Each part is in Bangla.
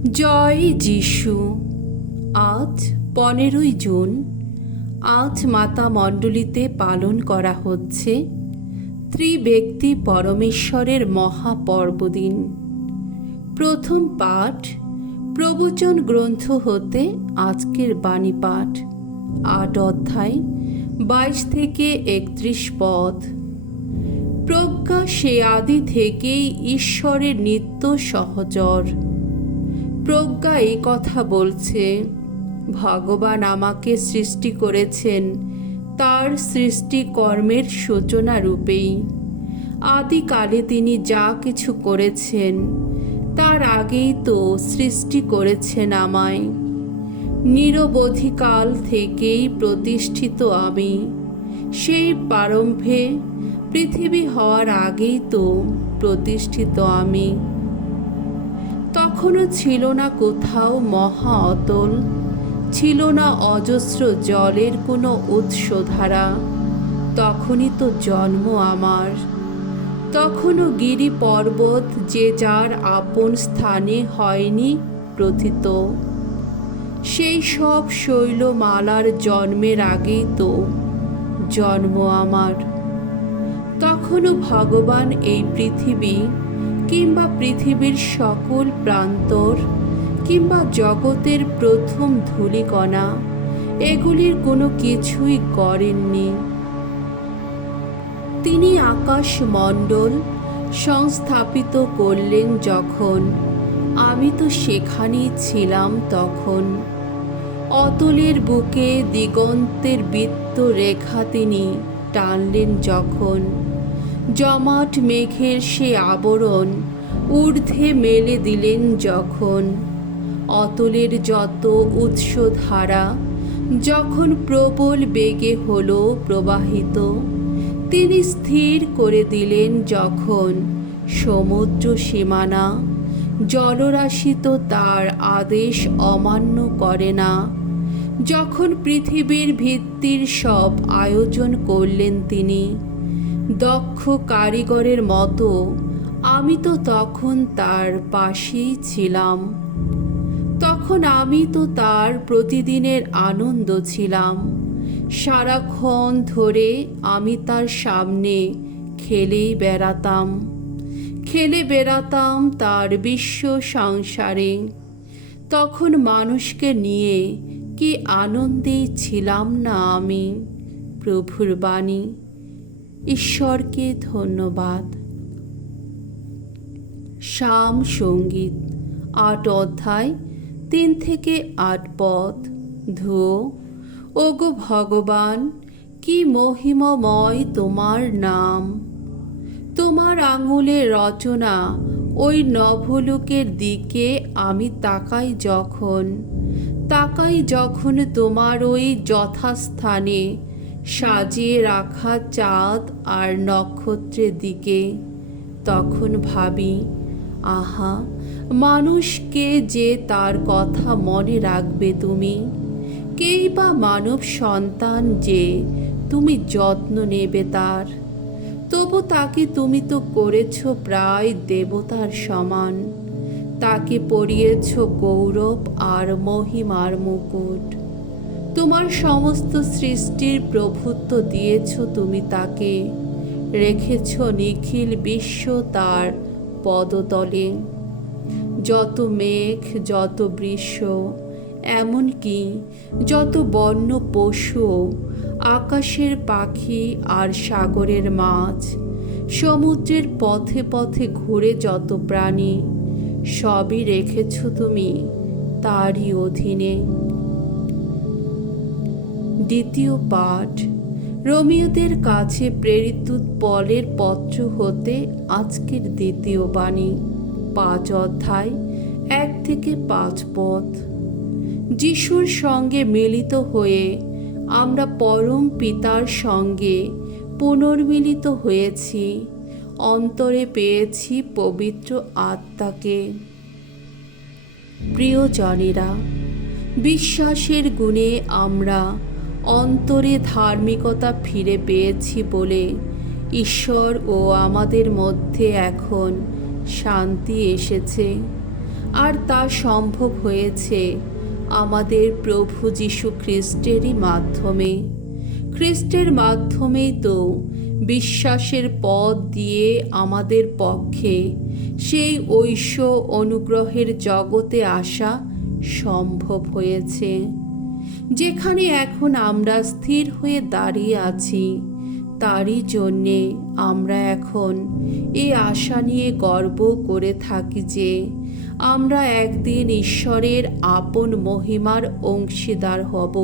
জয় যিশু। আজ 15ই জুন। আজ মাতা মণ্ডলীতে পালন করা হচ্ছে ত্রিব্যক্তি পরমেশ্বরের মহাপর্বদিন। প্রথম পাঠ প্রবচন গ্রন্থ হতে আজকের বাণী পাঠ, 8 অধ্যায় 22 থেকে 31 পদ। প্রজ্ঞা সে আদি থেকেই ঈশ্বরের নিত্য সহচর। প্রজ্ঞা এই কথা বলছে, ভগবান আমাকে সৃষ্টি করেছেন তার সৃষ্টিকর্মের সূচনা রূপেই। আদিকালে তিনি যা কিছু করেছেন তার আগেই তো সৃষ্টি করেছেন আমায়। নিরবধিকাল থেকেই প্রতিষ্ঠিত আমি। সেই প্রারম্ভে পৃথিবী হওয়ার আগেই তো প্রতিষ্ঠিত আমি। তখনও ছিল না কোথাও মহা অতল, ছিল না অজস্র জলের কোনো উৎসধারা। তখনই তো জন্ম আমার। তখনও গিরি পর্বত যে যার আপন স্থানে হয়নি প্রথিত। সেই সব শৈলমালার জন্মের আগেই তো জন্ম আমার। তখনও ভগবান এই পৃথিবী কিংবা পৃথিবীর সকল প্রান্তর কিংবা জগতের প্রথম ধূলিকণা এগুলির কোনো কিছুই গড়েননি। তিনি আকাশমণ্ডল সংস্থাপিত করলেন যখন, আমি তো সেখানেই ছিলাম তখন। অতলের বুকে দিগন্তের বৃত্ত রেখা তিনি টানলেন যখন, জমাট মেঘের সে আবরণ ঊর্ধ্বে মেলে দিলেন যখন। অতলের যত উৎসধারা যখন প্রবল বেগে হলো প্রবাহিত, তিনি স্থির করে দিলেন যখন সমুদ্র সীমানা। জলরাশি তো তার আদেশ অমান্য করে না। যখন পৃথিবীর ভিত্তির সব আয়োজন করলেন তিনি, দক্ষ কারিগরের মতো আমি তো তখন তার পাশেই ছিলাম। তখন আমি তো তার প্রতিদিনের আনন্দ ছিলাম। সারাক্ষণ ধরে আমি তার সামনে খেলেই বেড়াতাম, খেলে বেড়াতাম তার বিশ্ব সংসারে। তখন মানুষকে নিয়ে কি আনন্দেই ছিলাম না আমি। প্রভুর বাণী। ঈশ্বরকে ধন্যবাদ। শাম সঙ্গীত, 8 অধ্যায় 3 থেকে 8 পদ। ধুয়ো। ওগো ভগবান, কি মহিমময় তোমার নাম। তোমার আঙুলের রচনা ওই নভোলোকের দিকে আমি তাকাই যখন তোমার ওই যথাস্থানে সাজিয়ে রাখা চাঁদ আর নক্ষত্রের দিকে, তখন ভাবি, আহা, মানুষকে যে তার কথা মনে রাখবে তুমি, কেই বা মানব সন্তান যে তুমি যত্ন নেবে তার। তবু তাকে তুমি তো করেছ প্রায় দেবতার সমান। তাকে পরিয়েছ গৌরব আর মহিমার মুকুট। তোমার সমস্ত সৃষ্টির প্রভুত্ব দিয়েছ তুমি তাকে। রেখেছ নিখিল বিশ্ব তার পদতলে। যত মেঘ, যত বৃষ, এমনকি যত বন্য পশু, আকাশের পাখি আর সাগরের মাছ, সমুদ্রের পথে পথে ঘুরে যত প্রাণী, সবই রেখেছ তুমি তারই অধীনে। দ্বিতীয় পাঠ রোমীয়দের কাছে প্রেরিত পলের পত্র হতে আজকের দ্বিতীয় বাণী, 5 অধ্যায় 1 থেকে 5 পদ। যিশুর সঙ্গে মিলিত হয়ে আমরা পরম পিতার সঙ্গে পুনর্মিলিত হয়েছি। অন্তরে পেয়েছি পবিত্র আত্মাকে। প্রিয়জনেরা, বিশ্বাসের গুণে আমরা অন্তরে ধার্মিকতা ফিরে পেয়েছি বলে ঈশ্বর ও আমাদের মধ্যে এখন শান্তি এসেছে। আর তা সম্ভব হয়েছে আমাদের প্রভু যীশু খ্রিস্টেরই মাধ্যমে। খ্রিস্টের মাধ্যমেই তো বিশ্বাসের পথ দিয়ে আমাদের পক্ষে সেই ঐশ্ব অনুগ্রহের জগতে আসা সম্ভব হয়েছে, যেখানে এখন আমরা স্থির হয়ে দাঁড়িয়ে আছি। তারই জন্যে আমরা এখন এই আশা নিয়ে গর্ব করে থাকি যে আমরা একদিন ঈশ্বরের আপন মহিমার অংশীদার হব।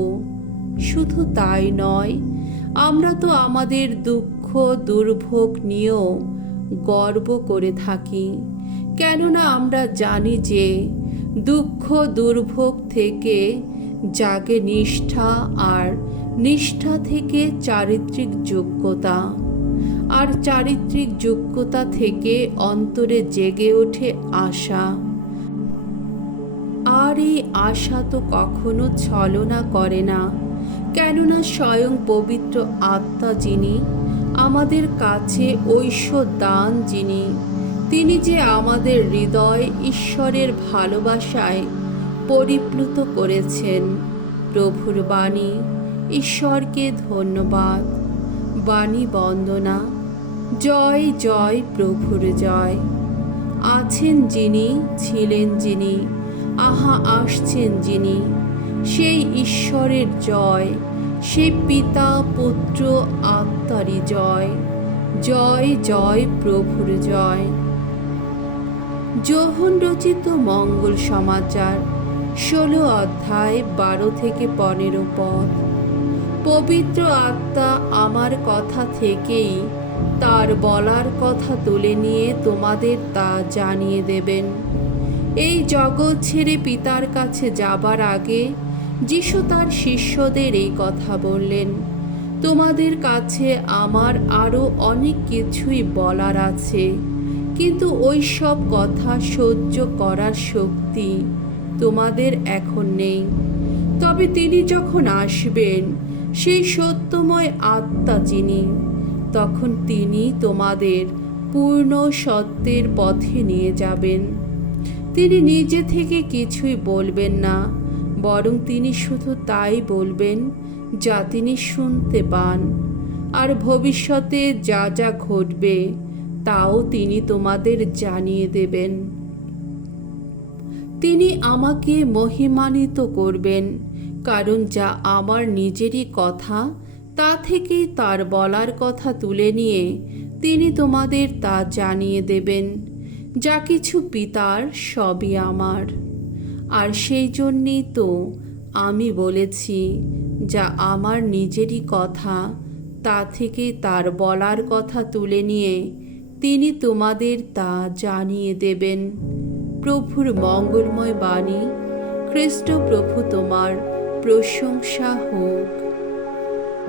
শুধু তাই নয়, আমরা তো আমাদের দুঃখ দুর্ভোগ নিয়েও গর্ব করে থাকি, কেননা আমরা জানি যে দুঃখ দুর্ভোগ থেকে জাগে নিষ্ঠা, আর নিষ্ঠা থেকে চারিত্রিক যোগ্যতা, আর চারিত্রিক যোগ্যতা থেকে অন্তরে জেগে ওঠে আশা। আর এই আশা তো কখনো ছলনা করে না, কেননা স্বয়ং পবিত্র আত্মা যিনি আমাদের কাছে ঐশ্বর দান, তিনি যে আমাদের হৃদয় ঈশ্বরের ভালোবাসায় পরিপ্লুত করেছেন। প্রভুর বাণী। ঈশ্বরকে ধন্যবাদ। বাণী বন্দনা। জয় জয় প্রভুর জয়। আছেন যিনি, ছিলেন যিনি, আহা আসছেন যিনি, সেই ঈশ্বরের জয়, সেই পিতা পুত্র আত্মারই জয়। জয় জয় প্রভুর জয়। যোহন রচিত মঙ্গল সমাচার 16 অধ্যায় 12 থেকে 15 পদ। পবিত্র আত্মা আমার কথা থেকেই তার বলার কথা তুলে নিয়ে তোমাদের তা জানিয়ে দেবেন। এই জগৎ ছেড়ে পিতার কাছে যাবার আগে যিশু তার শিষ্যদের এই কথা বললেন, তোমাদের কাছে আমার আরও অনেক কিছুই বলার আছে, কিন্তু ওই সব কথা সহ্য করার শক্তি তোমাদের এখন নেই। তবে তিনি যখন আসবেন, সেই সত্যময় আত্মা যিনি, তখন তিনি তোমাদের পূর্ণ সত্যের পথে নিয়ে যাবেন। তিনি নিজে থেকে কিছুই বলবেন না, বরং তিনি শুধু তাই বলবেন যা তিনি শুনতে পান, আর ভবিষ্যতে যা যা ঘটবে তাও তিনি তোমাদের জানিয়ে দেবেন। তিনি আমাকে মহিমান্বিত করবেন, কারণ যা আমার নিজেরই কথা তা থেকেই তার বলার কথা তুলে নিয়ে তিনি তোমাদের তা জানিয়ে দেবেন। যা কিছু পিতার সবই আমার, আর সেই জন্যেই তো আমি বলেছি, যা আমার নিজেরই কথা তা থেকেই তার বলার কথা তুলে নিয়ে তিনি তোমাদের তা জানিয়ে দেবেন। প্রভুর মঙ্গলময় বাণী। খ্রিস্ট প্রভু তোমার প্রশংসা হোক।